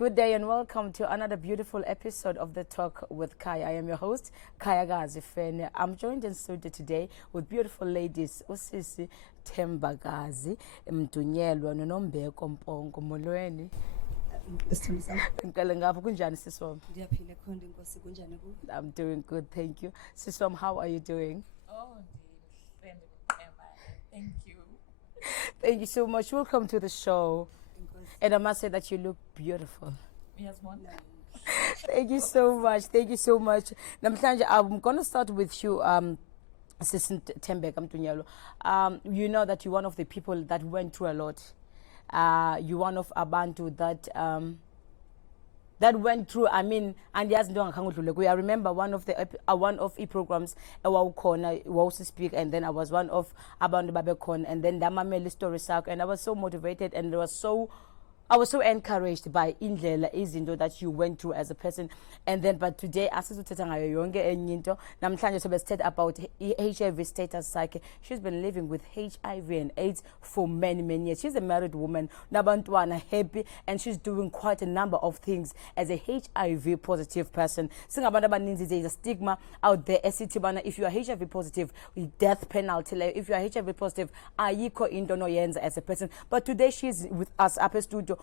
Good day and welcome to another beautiful episode of The Talk with Khaya. I am your host, Khaya Gazi. I'm joined in studio today with beautiful ladies, Usisi Tembagazi, Mtunyelwa, Nonombeko Mpongo, Molweni. I'm doing good, thank you. Sisom, how are you doing? Oh, dear. Thank you. Thank you so much. Welcome to the show. And I must say that you look beautiful. Yes, one. Thank you so much. Thank you so much. Namhlanje, I'm going to start with you, Assistant Tembeka Mtunyelo. You know that you're one of the people that went through a lot. You're one of Abantu that went through, and yes, I remember one of the programs, I speak, and then I was one of Abantu Babekon, and then Damameli story sack, and I was so motivated, and I was so encouraged by indlela izinto that you went through as a person. And then, but today, asizuthetha ngayo yonke enye into. Namhlanje sobe sithetha about HIV status sakhe. She's been living with HIV and AIDS for many, many years. She's a married woman, nabantwana happy, and she's doing quite a number of things as a HIV positive person. Singabantu abaninzi, there is a stigma out there. If you are HIV positive, death penalty. If you are HIV positive, ayikho into noyenza as a person. But today she's with us up at studio.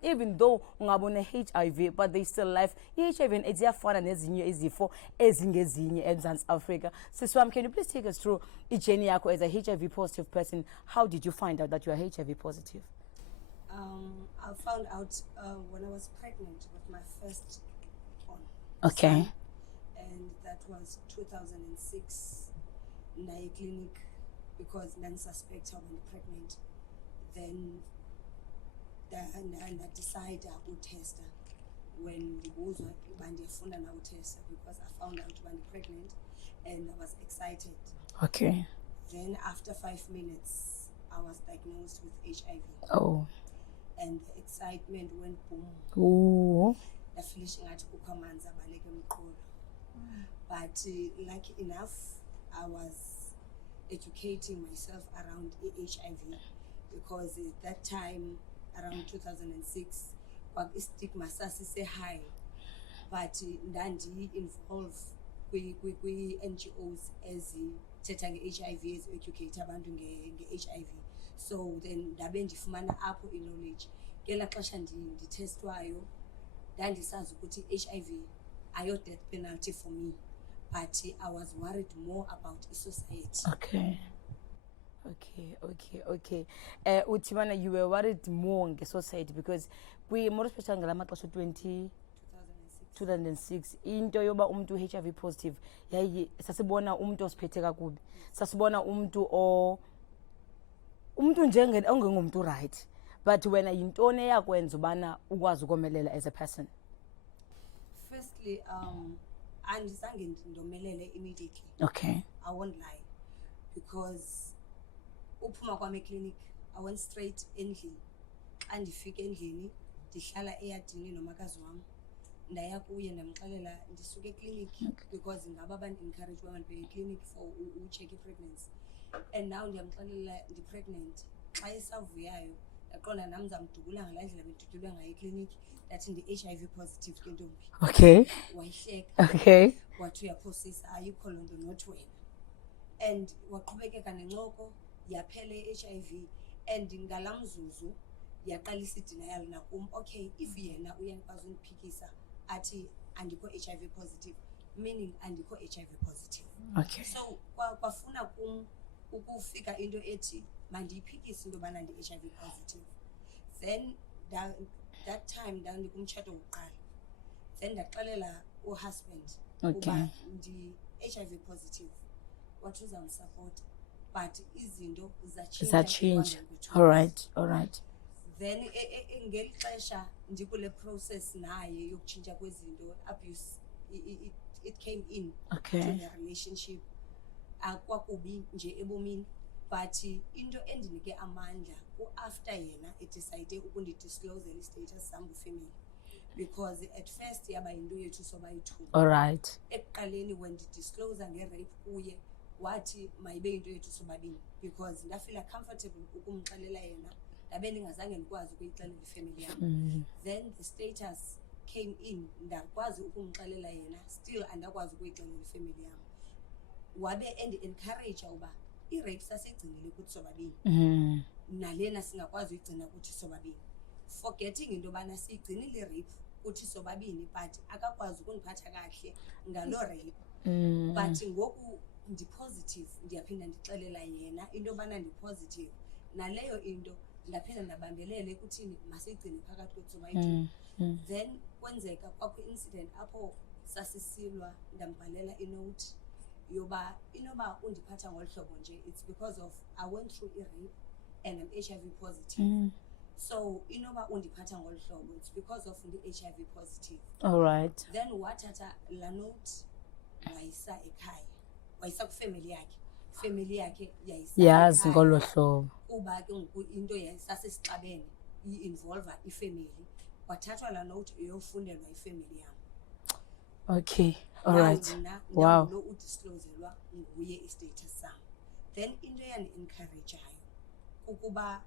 Even though ungabona HIV, but they still life. HIV and AIDS iyafana nezinye izifo ezingezinye eMzantsi Africa. Siswam, can you please take us through a journey yako as a HIV positive person? How did you find out that you are HIV positive? I found out when I was pregnant with my first born. Okay. Son, and that was 2006 in a clinic because none suspect I was pregnant. Then I decided I would test her when the boys were bandifunda na test because I found out I was pregnant and I was excited. Okay. Then after 5 minutes I was diagnosed with HIV. Oh. And the excitement went boom. Ooh. The finishing at Ukamanza Baleke Mkolo. But lucky enough, I was educating myself around HIV because at that time, around 2006, stigma say high. But Nandi involved with NGOs as HIV as educate abantu nge-HIV. So then ndabe ndifumana apho knowledge ngela xesha nditestwayo ndandisazi ukuthi HIV ayo death penalty for me, but I was worried more about society. Okay. Utimana, you were worried more on society because we more especially ngala maxesha 2006 into yoba umuntu HIV positive yayi sasibona umuntu osiphethe kakubi, sasibona umuntu njenge ongengumuntu right, but wena yintoni eyakwenza ubana ukwazi ukomelela as a person? Firstly, andizange ndomelele immediately. Okay. I won't lie, because uphuma kwami clinic I went straight endlini. Xa ndifika endlini ndihlala eyadini nomakazi wami, ndaya kuye ndamxelela ndisuke clinic because ngaba abantu encourage abantu be clinic for check pregnancy. And now ndiyamxelela ndi-pregnant. Xa esavuyayo yaqonda nami zamdubula ngala ndlela bedudulwe ngayo eclinic that ndi-HIV positive ke ntombi. Okay. Wayihleka. Okay. Wathi uyaphosisa ayikho loo nto not wena. And waqhubekeka nencoko yaphela i-HIV and ngalamzuzu yaqalisa i-denial nakum. Okay, if yena uyakwazi undiphikisa athi andikho HIV positive, meaning andikho HIV positive. Okay. So kwafuna kum ukufika into ethi mandiyiphikise into bana ndi-HIV positive. Then that time ndandikumtshato wokuqala, then ndaxelela uhusband uba ndi-HIV positive, wathi uzamsupport, but izinto zachange. All right. Then ngeli xesha ndikule process naye yokutshintsha kwezinto, abuse it came in Okay. to the relationship. Akwakubi nje ebomini, but into endinike amandla after yena decide ukundidisclose i-status sam family, because at first yaba yinto yethu sobayi-2. All right. Ekuqaleni when ndidisclose nge-rape kuye wathi mayibe yinto yethu sobabini, because ndafila comfortable ukumxelela yena ndabe ndingazange ndikwazi ukuyixelela ifamily yam. Then the status came in, ndakwazi ukumxelela yena, still andakwazi ukuyixelela ifamily yam. Wabe encourage uba i-rape sasigcinile kuthi sobabini, nalena singakwazi uyigcina kuthi sobabini, forgetting into yobana siyigcinile i-rape kuthi sobabini, but akakwazi ukundiphatha kahle ngaloo rape. But ngoku ndi-positive, ndiyaphinda ndixelela yena into yobana ndi-positive, naleyo into ndaphinda ndabambelela ekuthini masiyigcine phakathi kwethu sobayi-2. Then kwenzeka kwakho incident apho sasisilwa, ndambhalela inote yoba inoba undiphatha ngolu hlobo nje, it's because of I went through a-rape and I'm HIV positive. So inoba undiphatha ngolu hlobo, it's because of ndi-HIV positive. All right. Then wathatha la note wayisa ekhaya, wayisa kwifamily yakhe, family yakhe yayisa Yazi ngolo hlobo. Kuba ke ngoku into yayisasesixabene i-involve ifamily, wathathwa la note iyofundelwa ifamily yam. Okay, all right. Wow. Lo udiscloselwa nguye i-status sam. Then into eyandi-encourageayo ukuba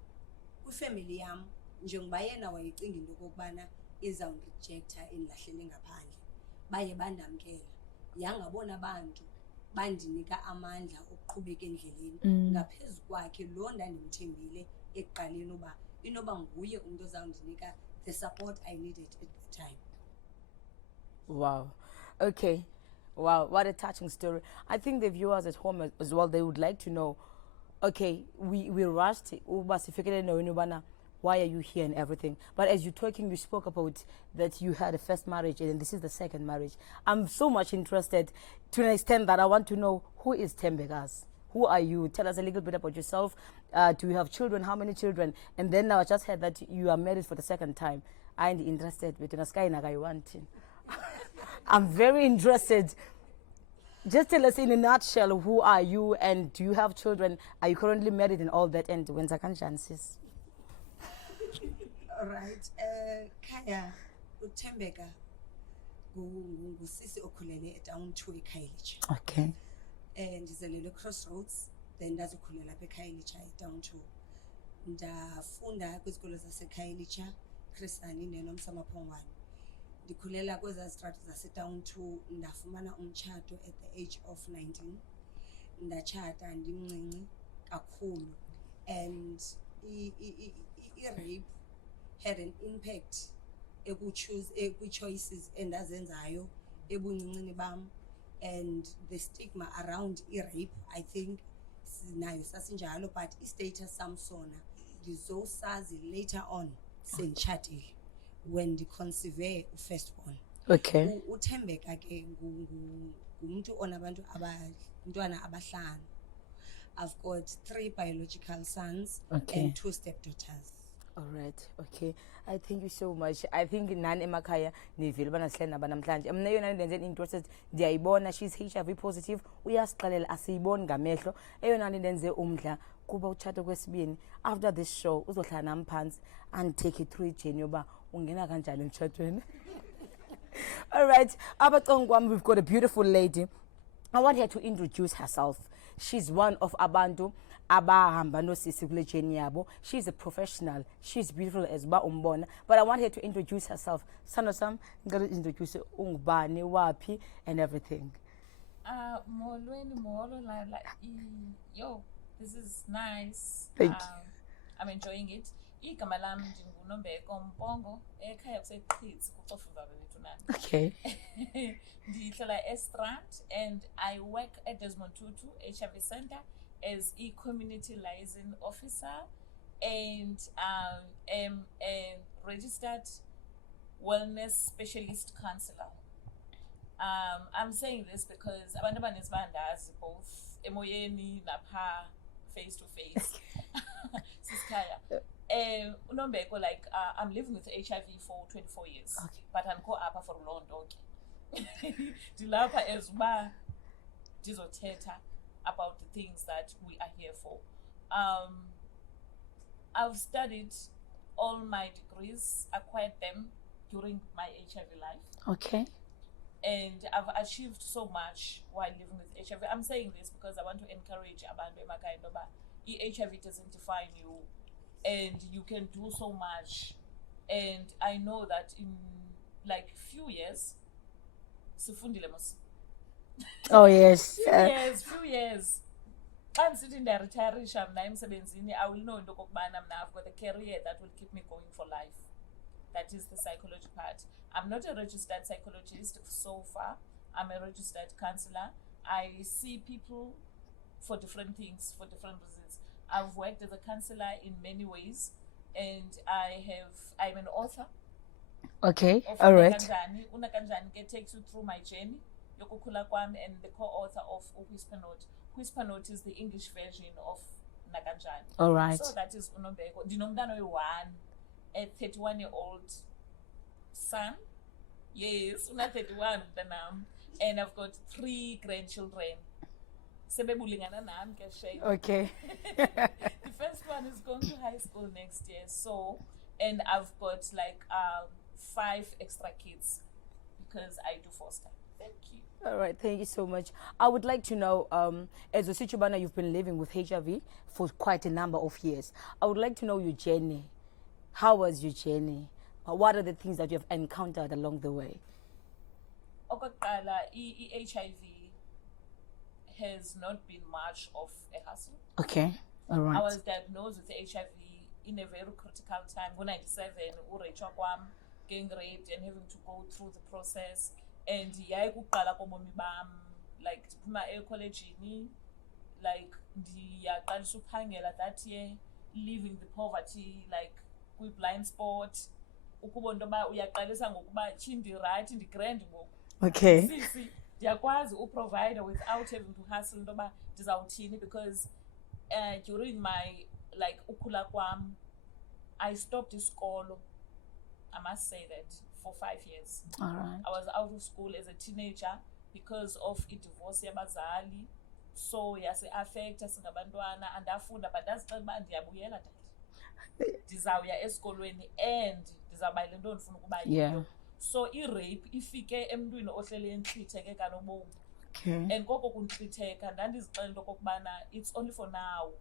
kwifamily yam, njengoba yena wayecinga into okokubana izawundirejecta indilahlele ngaphandle, baye bandamkela. Yangabona abantu bandinika amandla okuqhubeka endleleni ngaphezu kwakhe lo ndandimthembile ekuqaleni uba inoba nguye umuntu ozawundinika the support I needed at the time. Wow. Okay. Wow, what a touching story. I think the viewers at home as well, they would like to know, okay, we rushed, why are you here and everything. But as you're talking, you spoke about that you had a first marriage and this is the second marriage. I'm so much interested to an extent that I want to know, who is Thembekazi? Who are you? Tell us a little bit about yourself. Do you have children? How many children? And then now I just heard that you are married for the second time. I'm interested. I'm very interested. Just tell us in a nutshell, who are you and do you have children? Are you currently married and all that? And when's sis? All right. Khaya, uThembeka ngusisi okhulele eTown2 eKhayelitsha. Okay. Ndizelelwe Crossroads, then ndazokhulela apha eKhayelitsha eTown2. Ndafunda kwizikolo zaseKhayelitsha, Chrisani neNomsamapongwane. Ndikhulela kweza strato zaseTown2, ndafumana umtshato at the age of 19. Ndachata ndimncinci kakhulu, and i-rape had an impact choices endazenzayo ebuncincini bam, and the stigma around i-rape, I think nayo sasinjalo, but i-status sam sona ndizosazi later on senditshatile when ndiconceive firstborn. Okay. uThembeka ke ngumuntu onabantu abantwana abahlanu. I've got 3 biological sons and 2 stepdaughters. All right. Okay. I thank you so much. I think nani emakhaya nivile banasihlena banamhlanje. Mina yona ndenze interested ndiyayibona, she's HIV positive. Uyasixelela asiyiboni ngamehlo. Eyona ndenze umdla kuba uchato kwesibini. After this show uzohlala nami phansi and take it through ijeni yoba ungena kanjani emchatweni. All right. Abacongwami, we've got a beautiful lady. I want her to introduce herself. She's one of abantu abahamba nosisi kule journey yabo. She's a professional. She's beautiful as ba umbona. But I want her to introduce herself. Sano sam, ngicela introduce ungubani, wapi and everything. Molweni molo yo, this is nice. Thank you. I'm enjoying it. Igama lami ndinguNombeko Mpongo, ekhaya kuseQhitsi kuXofuva bethu nani. Okay. Ndihlala eStrand and I work at Desmond Tutu HIV Center as a community liaison officer and am a registered wellness specialist counselor. I'm saying this because abantu abaninzi bandazi both emoyeni napha face to face. Siskaya. Unombeko, like I'm living with HIV for 24 years. Okay. But I'm co-apa for long dog. Dilapha as ba dizoteta about the things that we are here for. I've studied all my degrees, acquired them during my HIV life. Okay. And I've achieved so much while living with HIV. I'm saying this because I want to encourage abantu emakhaya intoba i-HIV doesn't define you. and you can do so much. And I know that in like few years, sifundile mos. Oh yes. Few years. Xa ndisithi ndiyaritayarisha mna emsebenzini, I will know into okokubana mna I've got a career that will keep me going for life. That is the psychology part. I'm not a registered psychologist so far. I'm a registered counselor. I see people for different things, for different reasons. I've worked as a counselor in many ways, and I'm an author. Okay, all right. Unakanjani takes you through my journey, yokukhula kwami, and the co-author of Whisper Note. Whisper Note is the English version of Nakanjani. All right. So that is Unombeko. Dinomdano one, a 31-year-old son. Yes, una 31 mntanam, and I've got 3 grandchildren. Sebebulingana nami ke shame. Okay. The first one is going to high school next year, so, and I've got like 5 extra kids because I do foster. Thank you. All right, thank you so much. I would like to know, as a Sichibana, you've been living with HIV for quite a number of years. I would like to know your journey. How was your journey? What are the things that you have encountered along the way? Okokuqala, HIV has not been much of a hassle. Okay, all right. I was diagnosed with HIV in a very critical time. When 97, urechwa kwam, getting raped and having to go through the process. And yayikuqala kobomi bam, like ndiphuma ekholejini, like ndiyaqalisa uphangela that year, leaving the poverty, like kwi-blind spot. Ukuba into yoba uyaqalisa ngokuba chindi right, ndi-grand ngoku. Okay. Sisi, ndiyakwazi uprovide without having to hustle into yoba ndizawuthini, because during my like ukhula kwam, I stopped isikolo, I must say that, for 5 years. All right. I was out of school as a teenager because of divorce yabazali. So yase-affecta singabantwana, andafunda, but ndazixela uba ndiyabuyela dad. Ndizawuya esikolweni and ndizawuba yile nto ndifuna ukuba yiyo. So i-rape ifike emntwini ohlele entlitheke kanobomi. Okay. And koko kuntlitheka ndandizixela into okokubana it's only for now.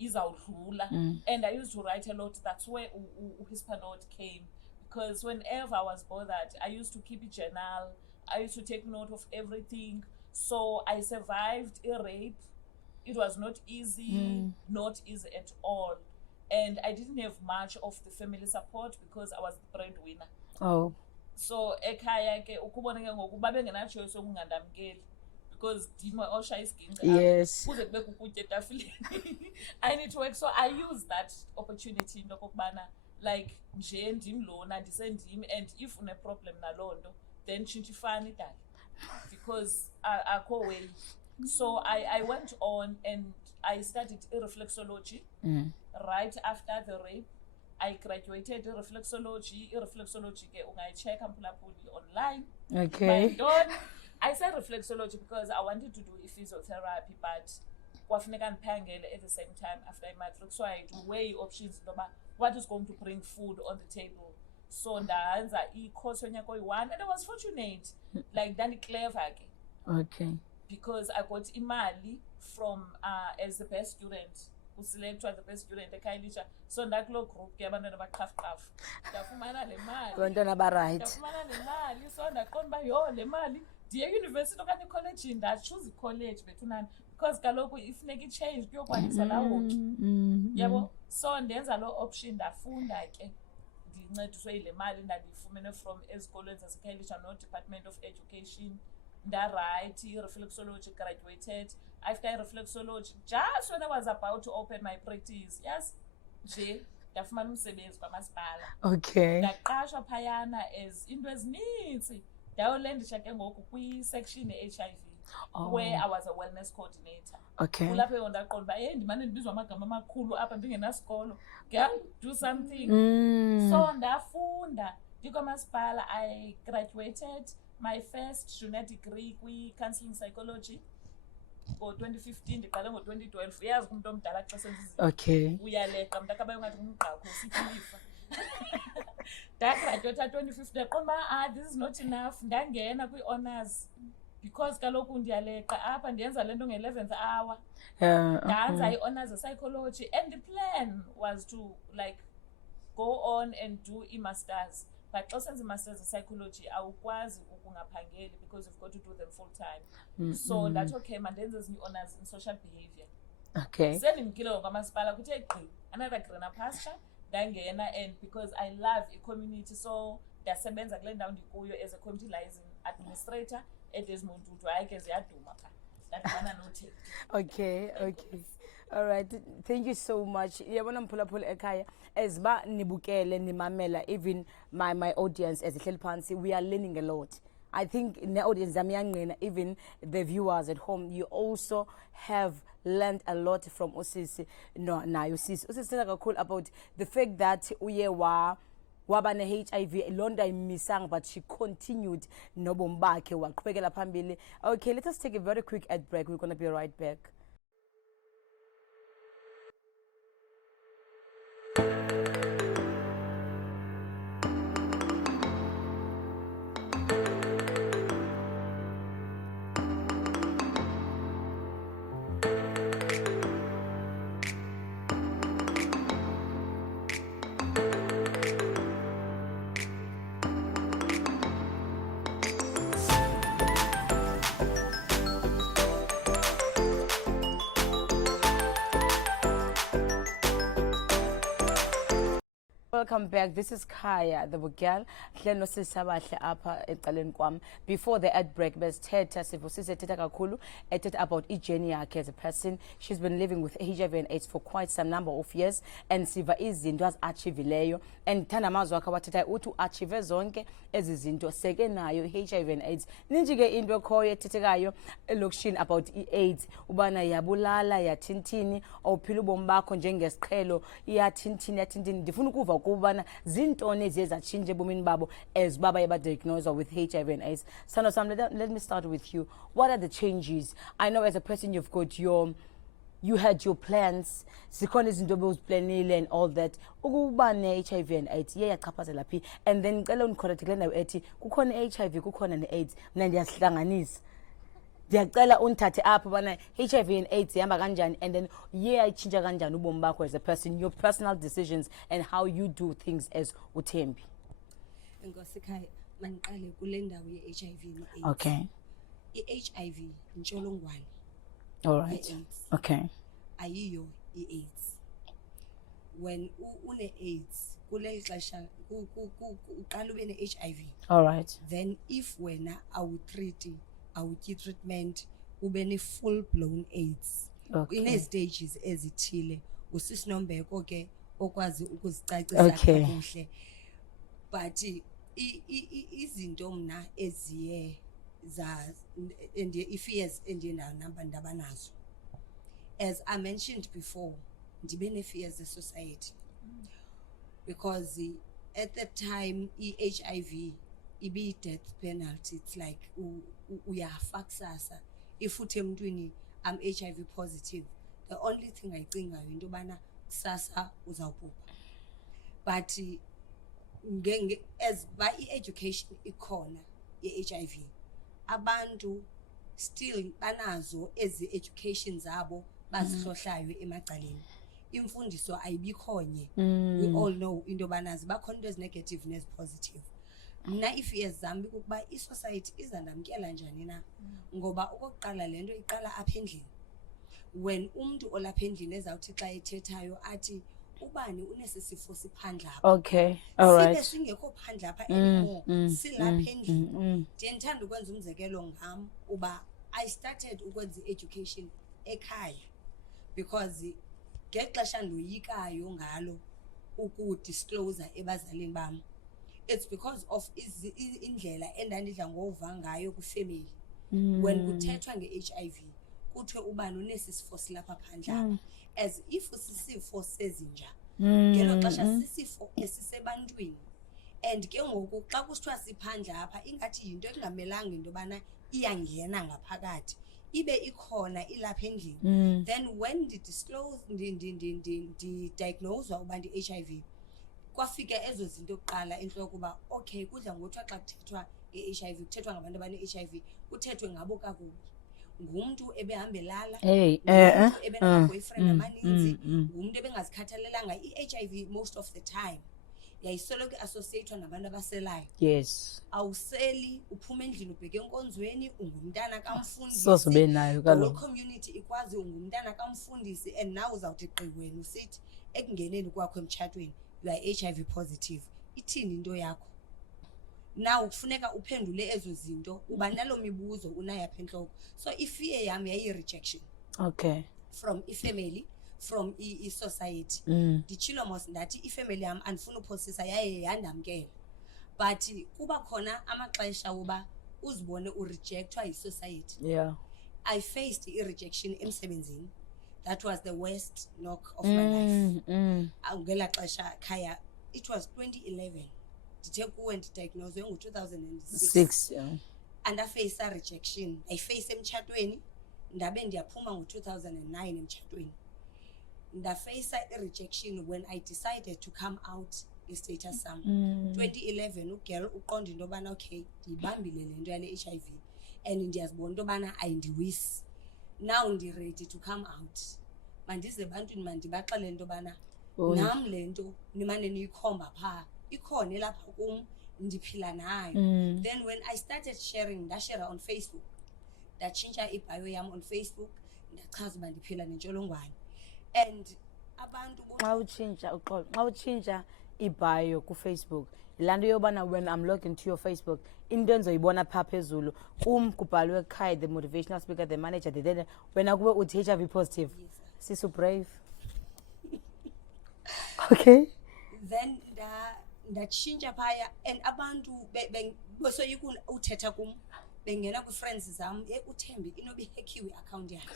Izawudlula. And I used to write a lot. That's where Whisper Note came. Because whenever I was bothered, I used to keep a journal. I used to take note of everything. So I survived a rape. It was not easy, not easy at all. And I didn't have much of the family support because I was the breadwinner. Oh. So ekhaya ke ukubona ke ngoku babengenachoice okungandamkeli because ndimo osha isiginci. Yes. Kuze kube kukutya etafileni. I need to work, so I use that opportunity into okokubana like nje ndim lona ndisendim, and if une problem naloo nto then tshintshifana idala because akho way. So I went on and I studied reflexology. Right after the rape I graduated reflexology. Reflexology ke ungayichecka mphulaphuli online. Okay. I said reflexology because I wanted to do physiotherapy, but kwafuneka ndiphangele at the same time after matric, so I weigh options noba what is going to bring food on the table. So ndaanza i-course yonyaka oyi-1 and I was fortunate, like clever ke. Okay. Because I got imali from as the best student. Uselectwa the best student eKhaya. So ndakuloo group ke abantwana baqhafuqhafu ndafumana le mali. Abantwana ba-right. Ndafumana le mali, so ndaqonda uba yho le mali ndiye eyunivesithi okanye ekholejini, ndachuza ikholeji bethunani because kaloku ifuneka ichange kuyokwanisa lawo ke. Yabo, so ndenza loo option ndafunda ke, ndincediswe yile mali ndandiyifumene from ezikolweni zaseKhaya no-Department of Education. Right, reflexology, graduated. After reflexology, just when I was about to open my practice, yes, ndafumana umsebenzi kwamasipala. Okay. Ndaqashwa phayana as into ezininzi. Ndayolendisha ke ngoku kwi-section ye-HIV, where I was a wellness coordinator. Okay. Kulapho yona ndaqonda uba ndimane ndibizwa amagama amakhulu apha ndingenasikolo. Do something. So ndafunda ndikwamasipala. I graduated my first junior degree kwi-counseling psychology ngo-2015, ndiqale ngo-2012. Uyazi umntu omdala xa senziziwe. Okay. Uyaleqa mntu akabaye ungathi ngumgqakho sithilifa. Ndagraduate 2015 ndaqonda uba this is not enough. Ndangena kwi-honors because kaloku ndiyaleqa apha ndiyenza le nto nge-11th hour Yeah. ndanza i-honors psychology, and the plan was to like go on and do i-masters, but xa senza i-masters psychology awukwazi ukungaphangeli because you've got to do them full time. So ndathi okay mandenze ezinye honors in social behavior. Okay. Sendimkile kwamasipala kuthe gqi another greener pasture ndangena, and because I love i-community so ndasebenza kule ndawo ndikuyo as a community liaison administrator eDesmond Tutu. Hayi ke ziyaduma pha ndadibana noThembi. Okay. All right, thank you so much. Yabona mphulaphula ekhaya as ba nibukele nimamela, even my audience as ihleli phansi, we are learning a lot. I think in the audience even the viewers at home, you also have learned a lot from Usisi. No, you see, Usisi said cool about the fact that uye waba ne-HIV londa imisang, but she continued nobombake waqhubekela phambili. Okay, let us take a very quick ad break. We're going to be right back. Welcome back. This is Khaya, the girl. Before the ad break, about journey as a person. She's been living with HIV and AIDS for quite some number of years, and siva izinto achieve and tana mazwaka wateta utu achieve zonke ezizinto seke nayo HIV and AIDS. Ninjike into khoye thetekayo elokishini about AIDS ubana yabulala yathintini awuphila ubomi bakho njengesiqhelo yathintini ndifuna ukuva kubana zintoni ezizatshintshe ebomini babo as baba yabadiagnosed with HIV and AIDS. Son of Sam, let me start with you. What are the changes? I know as a person you had your plans, zikhona izinto bewuziplanile and all that. Ukuba ne-HIV and AIDS yachaphazela phi, and then ngicela unicorrect kule ndawo ethi kukhona i-HIV kukhona ne-AIDS, mina ndiyasihlanganisa. Ndiyacela unithathe apho bana HIV and AIDS ihamba kanjani, and then ayitshintsha kanjani ubomi bakho as a person, your personal decisions and how you do things as uThembi. Enkosi Khaya, maniqale kule ndawo ye-HIV ne-AIDS. Okay. I-HIV intsholongwane. All right. Okay. Ayiyo i-AIDS. When une-AIDS kule xesha uqala ube ne-HIV. All right. Then if wena awutyi treatment ube ne-full blown AIDS. Okay. Ine-stages ezithile. Usisinombeko ke okwazi ukuzicacisa kakuhle. But izinto mna eziye fears ndaba nazo. As I mentioned before, ndibe ne-fears the society. Because at that time, HIV, ibi death penalty. It's like uyafa kusasa. If uthemntwini I'm HIV positive, the only thing I think ngayo into bana kusasa uzawubhubha. But as by education ikhona ye-HIV, abantu still banazo ezi education zabo bazihlohlayo emagcaleni. Imfundiso ayibikhonye. We all know into banazi bakhona into ezi-negative nezi-positive. Mna i-fears zami ukuba i-society izandamkela njani na, ngoba okokuqala le nto iqala apha endlini. When umuntu olapha endlini ezawuthi xa ethethayo athi ubani unesisifo siphandla apha. Okay, all right. Sibe singekho phandla apha anymore, silapha endlini. Ndiye ndithanda ukwenza umzekelo ngam uba I started ukwenza i-education ekhaya because ngexesha ndoyikayo ngalo ukudisclose ebazalini bam. It's because of indlela endandidla ngova ngayo kwifamily. When kuthethwa nge-HIV kuthiwe ubani unesisifo silapha phandla, as if usisifo sezinja. Ngelo xesha sisifo esisebantwini, and ke ngoku xa kusithiwa siphandla apha ingathi yinto engamelanga into yobana iyangena ngaphakathi ibe ikhona ilapha endlini. Then when diagnosed uba ndi-HIV, kwafika ezo zinto kuqala into yokuba okay kudla ngothiwa xa kuthethwa nge-HIV kuthethwa ngabantu abane-HIV kuthethwe ngabo kakubi ngumntu ebehamba elala Hey, ngumntu ebenama-boyfriend amaninzi mm. ngumntu ebengazikhathalelanga. I-HIV most of the time yayisoloko associatwa nabantu abaselayo. Yes. Awuseli uphuma endlini ubheke enkonzweni ungumntana kamfundisi. Soze nayo The whole kaloku. community ikwazi ungumntana kamfundisi and now uzawuthi gqiweni usithi ekungeneni kwakho emtshatweni you are HIV positive. Ithini into yakho? Now kufuneka uphendule ezo zinto uba nalo mibuzo unayo apha entloko. So ifear yam yayi-rejection. Okay. From ifamily, from i-society. Nditshilo mos ndathi ifamily yam andifuna uphosisa yaye yandamkela. But kuba khona amaxesha woba uzibone urejectwa yi-society. Yeah. I faced i-rejection emsebenzini. That was the worst knock of my life. Ngela xesha Khaya, it was 2011. Ndithe kuwe ndidiagnoswe ngo-2006. 6. Yeah. And I faced a rejection. I faced emtshatweni. Ndabe ndiyaphuma ngo-2009 emtshatweni. Ndafacea i-rejection when I decided to come out i-status sam. 2011 ugirl uqonda into yobana okay ndiyibambile le nto yale HIV and ndiyazibona into yobana ayindiwisi. Now ndi-ready to come out. Mandize ebantwini mandibaxelele into yobana nam le nto nimane niyikhomba phaa ikhona elapha kum ndiphila nayo. Then when I started sharing, ndashare on Facebook, ndatshintsha ibhayo yam on Facebook, ndachaza uba ndiphila nentsholongwane. And abantu xa utshintsha ibhayo ku-Facebook yilaa nto yobana when I'm logging to your Facebook into endizoyibona phaa phezulu kubhalwe Khaya the motivational speaker, the manager, wena kuwe uthi HIV positive. Sisu brave. Okay. Then ndatshintsha phaya and abantu besoyika uthetha kum bengena kwi-friends zam uThembi inoba ihackiwe i-account yakhe.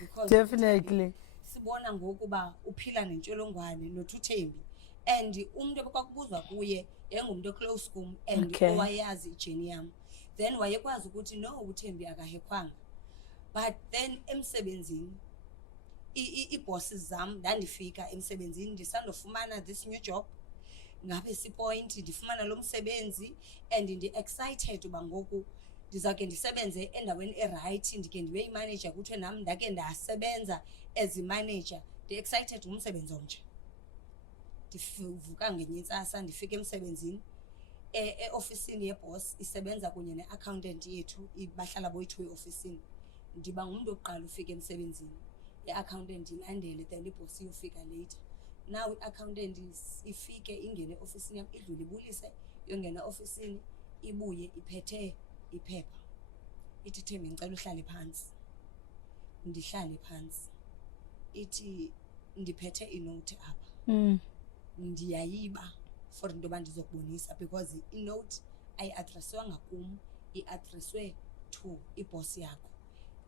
Because Definitely. sibona ngokuba uphila nentsholongwane nothi uThembi and umuntu ebekwakubuzwa kuye yengumuntu close kum and owayazi ijeni yam. Then wayekwazi ukuthi no uThembi akahekwanga. But then emsebenzini i-bosses zam ndandifika emsebenzini ndisandofumana this new job. Ngabe sipoint ndifumana lo msebenzi and ndi-excited uba ngoku ndizawuke ndisebenze endaweni eright ndike ndibe imanager kuthiwe nam ndake ndasebenza as imanager. Ndi-excited ngumsebenzi omtsha. Ndivuka ngenye intsasa ndifika emsebenzini eofisini yeboss isebenza kunye ne-accountant yethu bahlala boyi-2 eofisini. Ndiba ngumntu oqala ufika emsebenzini i-accountant ilandele then ibhoss iyofika later. Now i-accountant ifike ingene eofisini yam idlule ibulise yongena ofisini ibuye iphethe iphepha ithi Thembi ngicela uhlale phansi. Ndihlale phansi ithi ndiphethe inote apha. Ndiyayiba for into yoba ndizokubonisa because inote ayi-adresswanga kum, i-adresswe to ibhoss yakho.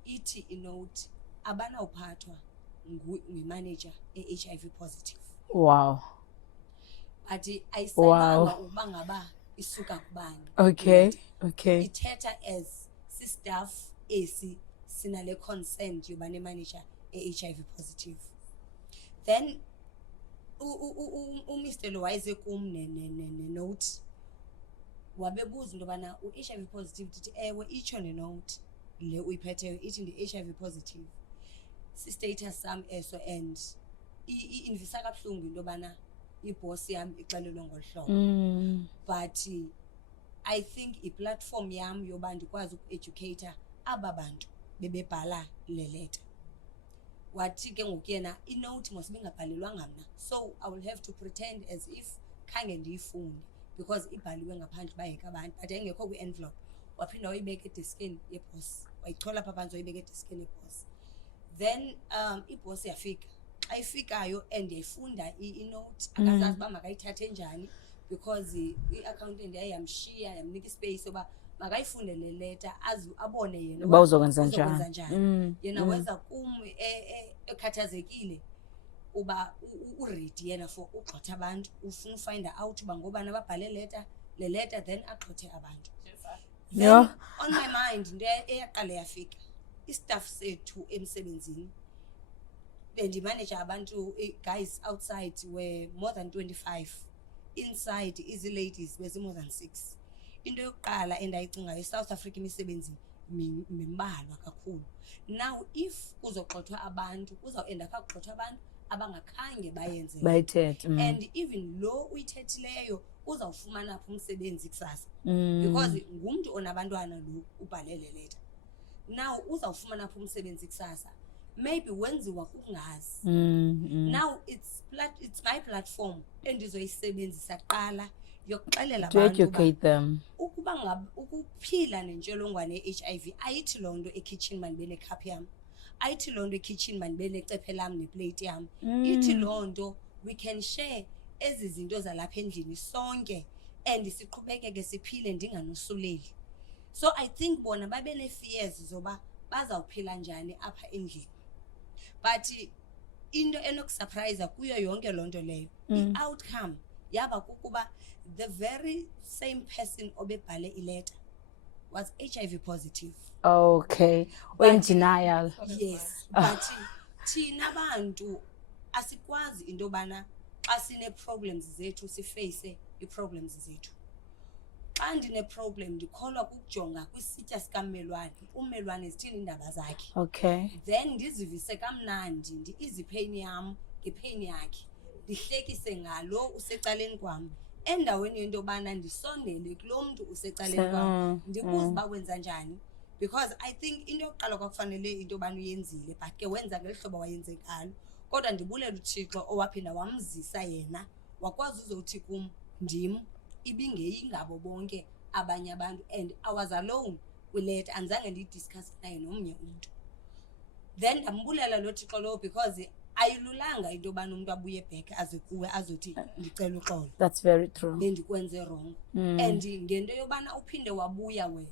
Ithi inote abanawuphathwa ngumanager e-HIV positive. Wow. But ayisayanga uba ngaba isuka kubani. Okay. Ithetha as si-staff esi sinale consent yoba ne-manager e-HIV positive. Then uMr lo wayeze kum ne-note wabebuza into yobana u-HIV positive. Ndithi ewe itsho ne-note le uyiphetheyo ithi ndi-HIV positive. Si-status sam eso and i-invisa kabuhlungu into yobana ibhoss yam ixelelwe ngolu hlobo. But I think i-platform yam yoba ndikwazi uku-educator aba bantu bebebhala le letter. Wathi ke ngoku yena inote mos ibingabhalelwanga mna, so I will have to pretend as if khange ndiyifunde because ibhaliwe ngaphandle bayeka abantu but engekho kwi-envelope. Waphinda wayibeka edeskini yeboss, wayichola phaa phansi wayibeka edeskini yeboss. Then ibhoss yafika. Xa ifikayo and yayifunda inote akazazi uba makayithathe njani because i-accountant yayamshiya yamnika ispace yoba makayifunde le letter abone yena uba uzokwenza njani. Yena wenza kum ekhathazekile uba uready yena for ugxotha abantu ufuna ufind out uba ngobani ababhale le letter then agxothe abantu. Then on my mind into eyaqale yafika istaff sethu emsebenzini bendimanager abantu guys outside were more than 25. Inside easy ladies bezi more than 6. into yokuqala endayicingayo eSouth Africa imisebenzi mimbalwa kakhulu. Now if kuzogxothwa abantu kuzawuenda kugxothwa abantu abangakhange bayenze and even lo uyithethileyo uzawufumana phi umsebenzi kusasa because ngumuntu onabantwana lo ubhalele leta. Now uzawufumana phi umsebenzi kusasa, maybe wenziwa kukungazi. Now it's my platform endizoyisebenzisa kuqala yokuxelela to educate them ukuba ukuphila nentsholongwane ye-HIV ayithi loo nto ekitchen mandibe nekhaphi yam, ayithi loo nto ekitchen mandibe necephe lam neplate yam, ithi loo nto we can share ezi zinto zalapha endlini sonke and siqhubekeke siphile ndinganosuleli. So I think bona babe ne-fears zoba bazawuphila njani apha endlini, but into enokusurprise kuyo yonke loo nto leyo i-outcome yaba kukuba the very same person obebhale ileta was HIV positive. Okay, in denial. Yes, but thina bantu asikwazi into yobana xa sine-problems zethu siface ii-problems zethu. Xa ndine-problem ndikholwa kukujonga kwisitya sikammelwane, ummelwane zithini iindaba zakhe. Okay. Then ndizivise kamnandi ndi-easy pain yam ngepain yakhe, ndihlekise ngalo usecaleni kwam endaweni yento yobana ndisondele kulo mntu usecaleni kwam ndibuze uba wenza njani. Because I think into yokuqala kwakufanele into yobana uyenzile but ke wenza ngeli hlobo wayenze ngalo. Kodwa ndibulela uThixo owaphinda wamzisa yena wakwazi uzothi kum ndim ibingeyingabo bonke abanye abantu and I was alone kwileta, andizange ndiyidiscuss naye nomnye umntu. Then ndambulela lo Thixo lo because ayilulanga into yobana umuntu abuye back aze kuwe azothi ndicela uxolo. That's very true. Bendikwenze wrong. And ngento yobana uphinde wabuya wena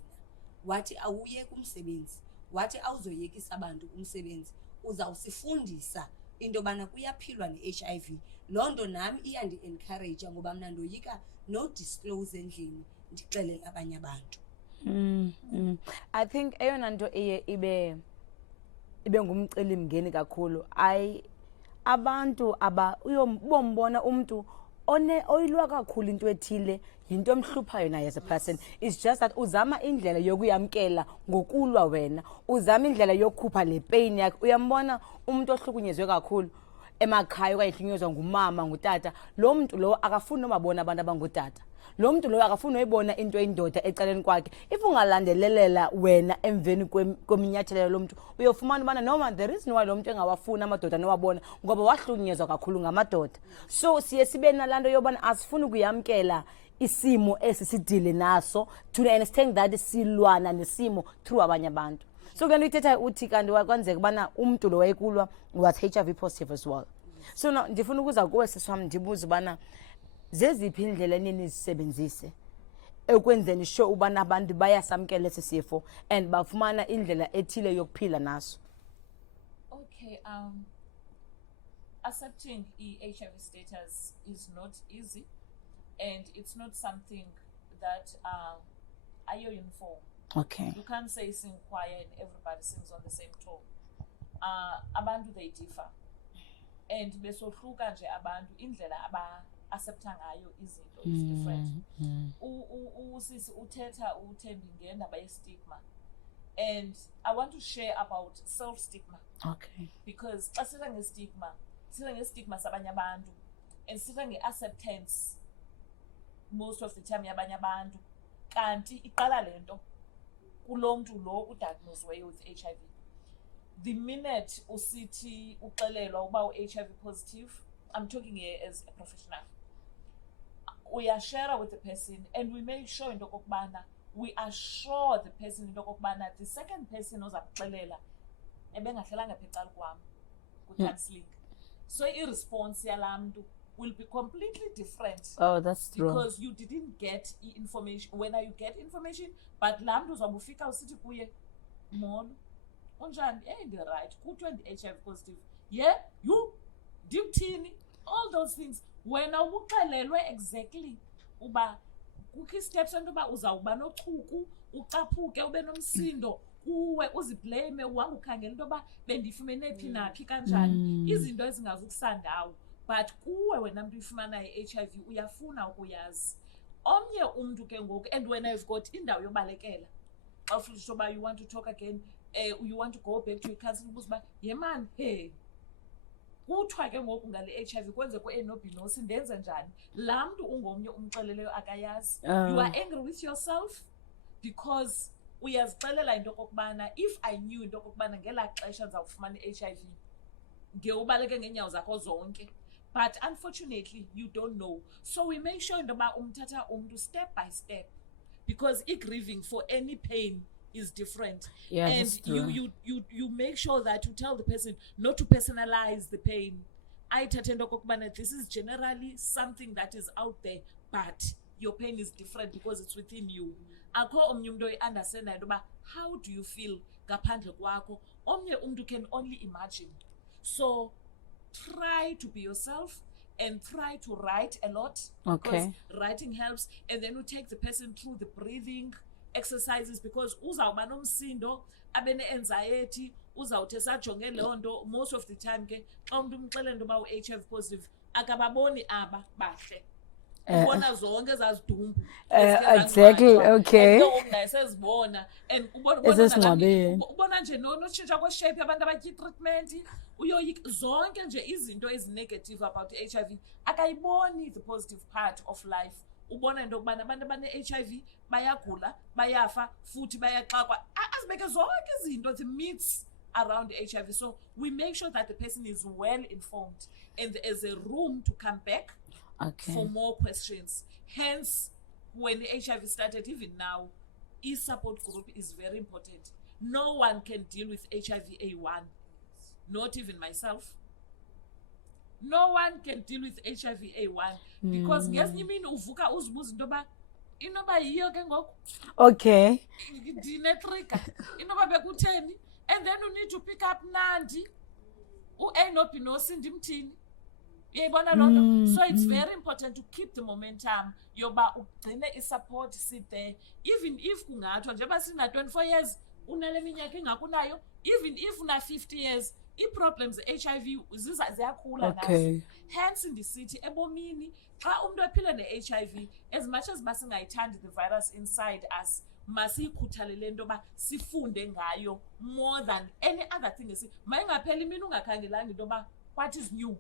wathi awuye kumsebenzi, wathi awuzoyekisa abantu umsebenzi, uzawusifundisa into yobana kuyaphilwa ne-HIV. Loo nto nami iyandi-encourage ngoba mna ndoyika no disclose endlini ndixelele abanye abantu. I think eyona nto eye ibe ngumcelimngeni kakhulu abantu uyombona umntu oyilwa kakhulu into ethile yinto emhluphayo naye as a person. It's just that uzama indlela yokuyamkela ngokulwa wena, uzama indlela yokukhupha le pain yakhe. Uyambona umuntu ohlukunyezwe kakhulu emakhaya okanye ehlukunyezwa ngumama ngutata, lo muntu lo akafuni nobabona abantu abangutata, lo muntu lo akafuni noyibona into eyindoda ecaleni kwakhe. If ungalandelelela wena emveni kweminyathelelo lo muntu uyofumana ubana noma there is no why lo muntu engawafuni amadoda nowabona ngoba wahlukunyezwa kakhulu ngamadoda. So siye sibe nalanto yobana asifuni ukuyamkela isimo esisidile naso to understand that silwana nesimo through abanye abantu. So ke nto ithetha uthi kanti kwenzeka ubana umntu lo wayekulwa was HIV positive as well. So no, ndifuna ukuza kuwe siswam ndibuze ubana zeziphi indlela enizisebenzise ekwenzeni sure ubana abantu bayasamkela esi sifo and bafumana indlela ethile yokuphila naso. Okay, accepting HIV status is not easy and it's not something that are uniform. Okay. You can't say sing choir and everybody sings on the same tone. Abantu they differ. And besohluka nje abantu indlela accepta ngayo izinto is different. Usisi uthetha uThembi ngendaba ye-stigma. And I want to share about self-stigma. Okay. Because xa sithetha nge-stigma sabanye abantu and sithetha nge-acceptance most of the time yabanye abantu, kanti iqala lento kulo mntu lo udiagnoseweyo with HIV. The minute usithi uxelelwa uba u-HIV positive, I'm talking here as a professional, we are share with the person and we make sure into kokubana we assure the person into kokubana the second person oza kuxelela ebengahlelanga phecala kwam ku-counseling. So i-response yalaa mntu will be completely different. Oh, that's true. Because you didn't get information, whether you get information, but laa mntu uzawube ufika usithi kuye, molo, unjani? Ndi-right, kuthiwe ndi-HIV positive. Yeah, you, ndikuthini? All those things. Wena ubuxelelwe exactly uba kukho i-steps into yoba uzawuba nochuku, ucaphuke, ube nomsindo, uwe uziblame, uhambe ukhangela into yoba bendiyifumene phi naphi kanjani. Izinto ezingazukusandawo. But kuwe wena mntu uyifumana i-HIV uyafuna ukuyazi. omnye umntu ke ngoku, and when I've got indawo yobalekela, xa you want to talk again, you want to go back to your counselling, ubuza uba ye man, hey, kuthiwa ke ngoku ngale HIV kwenze kwe-enobinosi ndenze njani, laa mntu ungomnye umxeleleyo akayazi. You are angry with yourself because uyazixelela into okokubana if I knew into okokubana ngelaa xesha ndizawufumana i-HIV ngewubaleke ngeenyawo zakho zonke, but unfortunately you don't know. So we make sure into yoba umthatha umntu step by step, because i-grieving for any pain is different. Yeah, and that's true. you make sure that you tell the person not to personalize the pain. Ayithathe into okokubana this is generally something that is out there, but your pain is different because it's within you. Akho omnye umntu oyi-understandayo into yoba how do you feel ngaphandle kwakho. Omnye umntu can only imagine. So try to be yourself and try to write a lot. Okay. Because writing helps, and then you take the person through the breathing exercises, because uzawuba nomsindo abe ne-anxiety, uzawuthi sajonge loo nto most of the time ke xa umntu umxelela into yoba u-HIV positive akababoni aba bahle, ubona zonke ezazidumbu exactly, okay. sezibona, and ubona nje notshintsha kweshape abantu abatya itreatment, uyoyika zonke nje izinto ezinegative about i-HIV, akayiboni the positive part of life. Ubona into yokubana abantu abane-HIV bayagula, bayafa, futhi bayaxakwa, azibeke zonke izinto, the myths around HIV. So we make sure that the person is well informed and there is a room to come back for more questions. Hence, when the HIV started, even now, e-support group is very important. No one can deal with HIV-A1, not even myself. No one can deal with HIV-A1 because ngezinye imini uvuka uzibuza into yoba inoba yiyo ke ngoku. Okay. Ndinetrigger, inoba bekutheni, and then you need to pick up nandi u-A no-B no-C ndimthini. Uyayibona loo nto? So it's very important to keep the momentum yoba ugcine i-support sit there. Even if kungathiwa njengoba sina-24 years unale minyaka ingakunayo, even if una-50 years, i-problems HIV ziyakhula nazo. Hence ndisithi ebomini xa umntu ephila ne-HIV, as much as masingayithandi the virus inside us, masiyikhuthalele into yoba sifunde ngayo more than any other thing. Mayingapheli imini ungakhangelanga into yoba what is new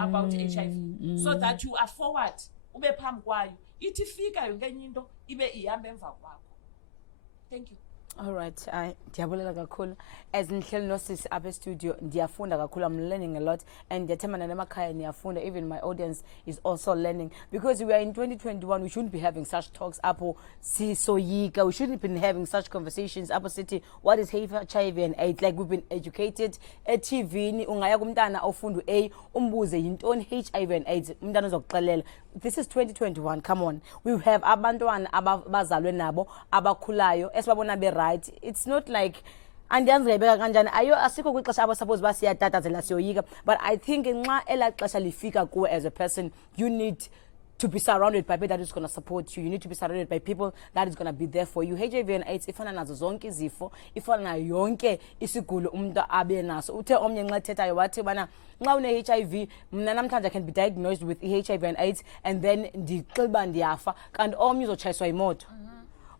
about HIV, so that you are forward, ube phambi kwayo, ithi fika yonke enye into ibe ihamba emva kwakho. Thank you. All right, ndiyabulela kakhulu. As nihleli nosisi apha studio, ndiyafunda kakhulu. I'm learning a lot, and ndiyathemba nemakhaya niyafunda. Even my audience is also learning, because we are in 2021. We shouldn't be having such talks. Apho sisoyika. We shouldn't be having such conversations. Apho sithi, what is HIV and AIDS? Like we've been educated. TV ni ungaya kumntana ofundu A umbuze yintoni HIV and AIDS. Umntana uzokuxelela. This is 2021. Come on, we have abantwana abazalwe nabo abakhulayo esibabona be right. It's not like andiyazi ngayibeka kanjani, asikho kwixesha abo suppose basiyatatazela siyoyika, but I think nxa ela xesha lifika kuwe as a person, you need to be surrounded by people that is going to support you. You need to be surrounded by people that is going to be there for you. HIV and AIDS ifana nazo zonke izifo, ifana na yonke isigulo umuntu abe naso. Uthe omnye nxa ethethayo wathi bana nxa une-HIV, mna namhlanje I can be diagnosed with HIV and AIDS and then ndixuba ndiyafa, kanti omnye uzotshayiswa imoto.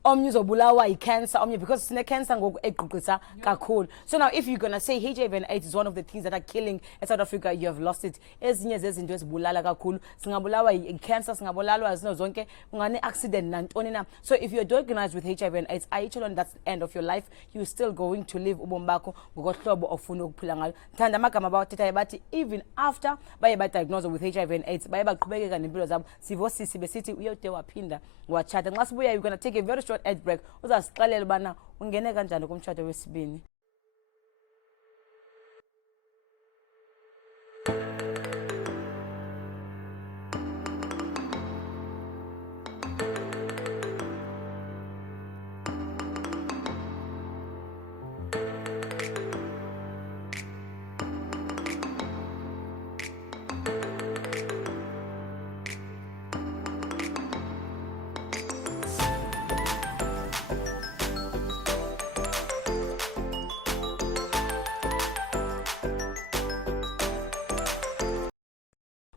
Omnye uzobulawa yi-cancer, omnye because sine-cancer ngoku egqugqisa kakhulu. So now if you're going to say HIV and AIDS is one of the things that are killing in South Africa, you have lost it. Ezinye zezinto ezibulala kakhulu, singabulawa yi-cancer, singabulalwa zino zonke, ungane-accident nantoni na. So if you're diagnosed with HIV and AIDS, ayitsho that's the end of your life. You're still going to live ubomi bakho ngokohlobo ofuna ukuphila ngalo. Thanda amagama abawathethayo bathi even after baye ba-diagnosed with HIV and AIDS, baye baqhubekeka nempilo zabo. Sivosisi besithi uyode waphinda watshata. Nxa sibuya, you're going to take a very short ad break. Uzasixelela bana ungene kanjani kumtshato wesibini.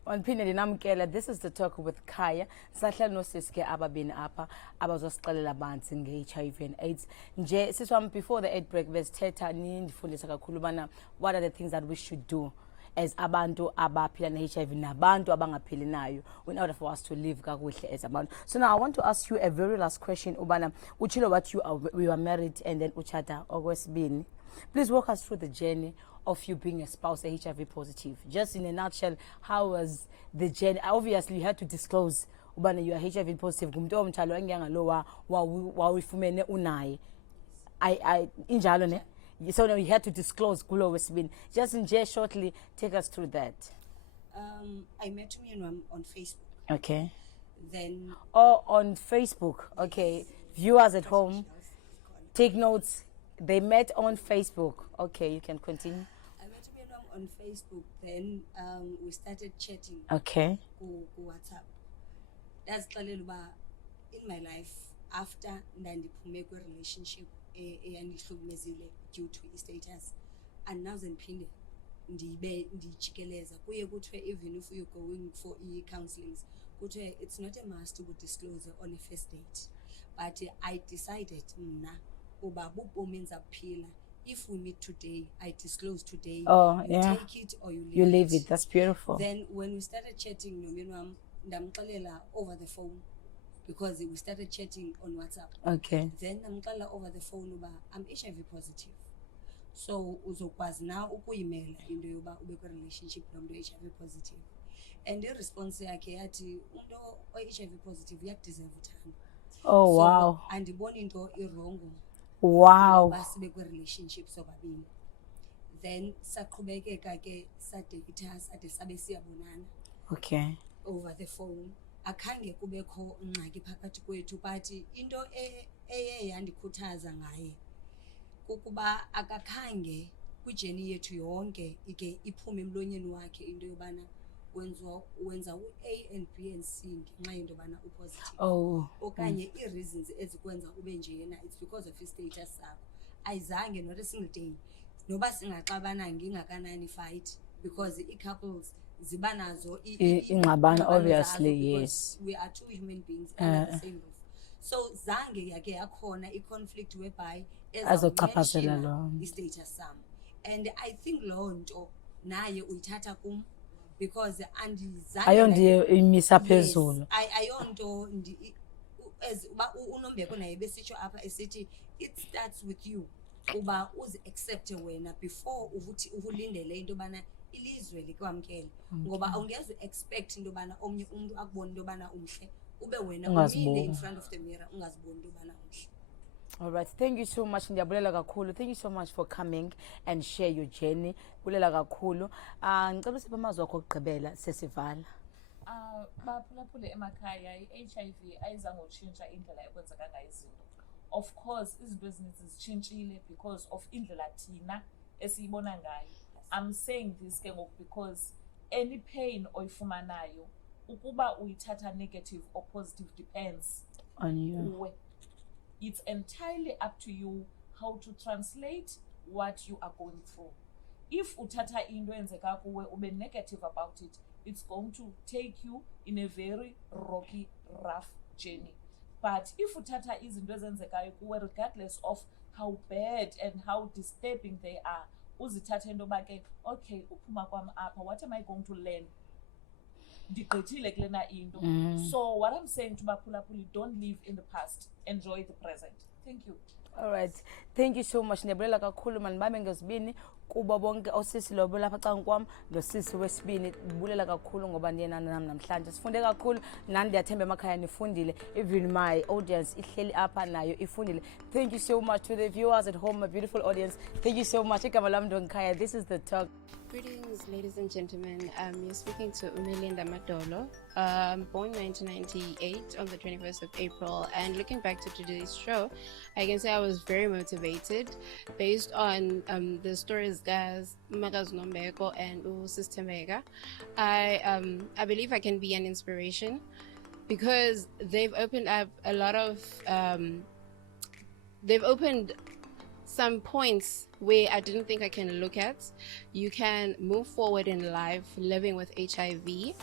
Wandiphinde ndinamkela. This is the talk with Khaya. Sahlala nosisi ke ababini apha abazosixelela banzi nge-HIV and AIDS. Nje siswam before the ad break besithetha nindifundisa kakhulu bana what are the things that we should do as abantu abaphila ne-HIV nabantu abangaphili nayo in order for us to live kakuhle as abantu. So now I want to ask you a very last question. Ubana uchilo what we were married and then uchata okwesibini. Please walk us through the journey of you being a spouse HIV positive. Just in a nutshell, how was the journey? Obviously, you had to disclose ubana you are HIV positive. Kumntu omtshalo engiyangalo wawifumene unaye. Injalo ne? So now you had to disclose kulo wesibini. Just shortly take us through that. I met him on Facebook. Okay. Then on Facebook. Okay. Yes. Viewers at home, take notes. They met on Facebook. Okay, you can continue. I met him on Facebook. Then we started chatting. Okay. WhatsApp. That's in my life after ndandiphume relationship eyandihlukumezile due to status, and now ndiphinde ndijikeleza kuye kuthiwe even if you're going for counselings kuthiwe it's not a must to disclose on a first date, but I decided mna uba bubomi endizabuphila, if we meet today I disclose today. Oh, you yeah. take it or You leave it. That's beautiful. Then when we started chatting nomyeni wam ndamxelela over the phone because we started chatting on WhatsApp. Okay. Then ndamxelela over the phone uba I'm HIV positive, so uzokwazi now ukuyimela into yoba ube kwi-relationship nomntu HIV positive. And i-response yakhe yathi umntu o-HIV positive uyakudeserve uthando. Oh, wow. Andiboni into irongo. Wow. Uba sibe kwi-relationship sobabini. Then saqhubekeka ke sadate sade sabe siyabonana. Okay. Over the phone. Akhange kubekho ingxaki phakathi kwethu, but into eye yandikhuthaza ngaye kukuba akakhange kwijeni yethu yonke ike iphume emlonyeni wakhe into yobana wenza u-A and B and C ngenxa yento yobana upositive. Oh. Okanye ii-reasons ezikwenza ube njena it's because of i-status sakho. Ayizange not a single day noba singaxabana ngingakanani fight, because i-couples ziba nazo ingxabano, obviously, yes. We are two human beings under the same roof. So zange yake yakhona i-conflict whereby azochaphazela lo i-status sam, and I think loo nto naye uyithatha kum because ayondiye imisa phezulu. ayonto as uba uNombeko naye besitsho apha esithi it starts with you uba uzi-accepte wena before uvuthi ulindele into yobana ilizwe likwamkele, ngoba awungeze expect into yobana omnye umuntu akubona into yobana umhle ube wena umile in front of the mirror ungaziboni into yobana umhle. All right, thank you so much ndiyabulela kakhulu. Thank you so much for coming and share your journey. Bulela kakhulu. Ngicela usiphe amazwi akho okugqibela sesivala. Baphulaphule emakhaya i-HIV ayizange utshintsha indlela ekwenzeka ngayo izinto. Of course izinto ezininzi zitshintshile because of indlela thina esiyibona ngayo. I'm saying this ke ngoku because any pain oyifumanayo ukuba uyithatha negative or positive depends on you. It's entirely up to you how to translate what you are going through. If uthatha into enzeka kuwe ube negative about it, it's going to take you in a very rocky, rough journey. But if uthatha izinto ezenzekayo kuwe, regardless of how bad and how disturbing they are, uzithathe into yoba ke okay uphuma kwam apha, what am I going to learn? Ndigqithile kulena into. So what I'm saying to baphulaphuli, don't live in the past, enjoy the present. Thank you. All right, thank you so much. Ndiyabulela kakhulu mani bami ngezibini kuba bonke osisi lobo lapha xa kwam nosisi wesibini. Ndibulela kakhulu ngoba ndiye nami namhlanje sifunde kakhulu, nani ndiyathemba emakhaya nifundile, even my audience ihleli apha nayo ifundile. Thank you so much to the viewers at home, my beautiful audience. Thank you so much. Igama lami Khaya. This is The Talk. Greetings, ladies and gentlemen. You're speaking to Umelinda Madolo, born 1998 on the 21st of April. And looking back to today's show, I can say I was very motivated based on the stories guys Magas Nombeko and Sister Mega. I believe I can be an inspiration because they've opened up a lot of they've opened some points where I didn't think I can look at. You can move forward in life living with HIV.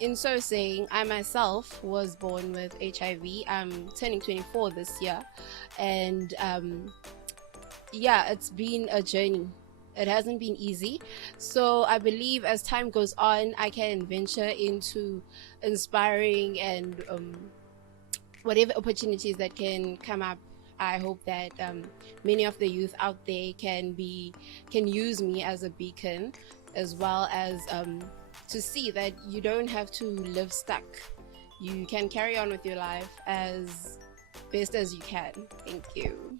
In so saying, I myself was born with HIV. I'm turning 24 this year, and yeah, it's been a journey. It hasn't been easy. So I believe as time goes on, I can venture into inspiring and whatever opportunities that can come up. I hope that many of the youth out there can use me as a beacon, as well as to see that you don't have to live stuck. You can carry on with your life as best as you can. Thank you.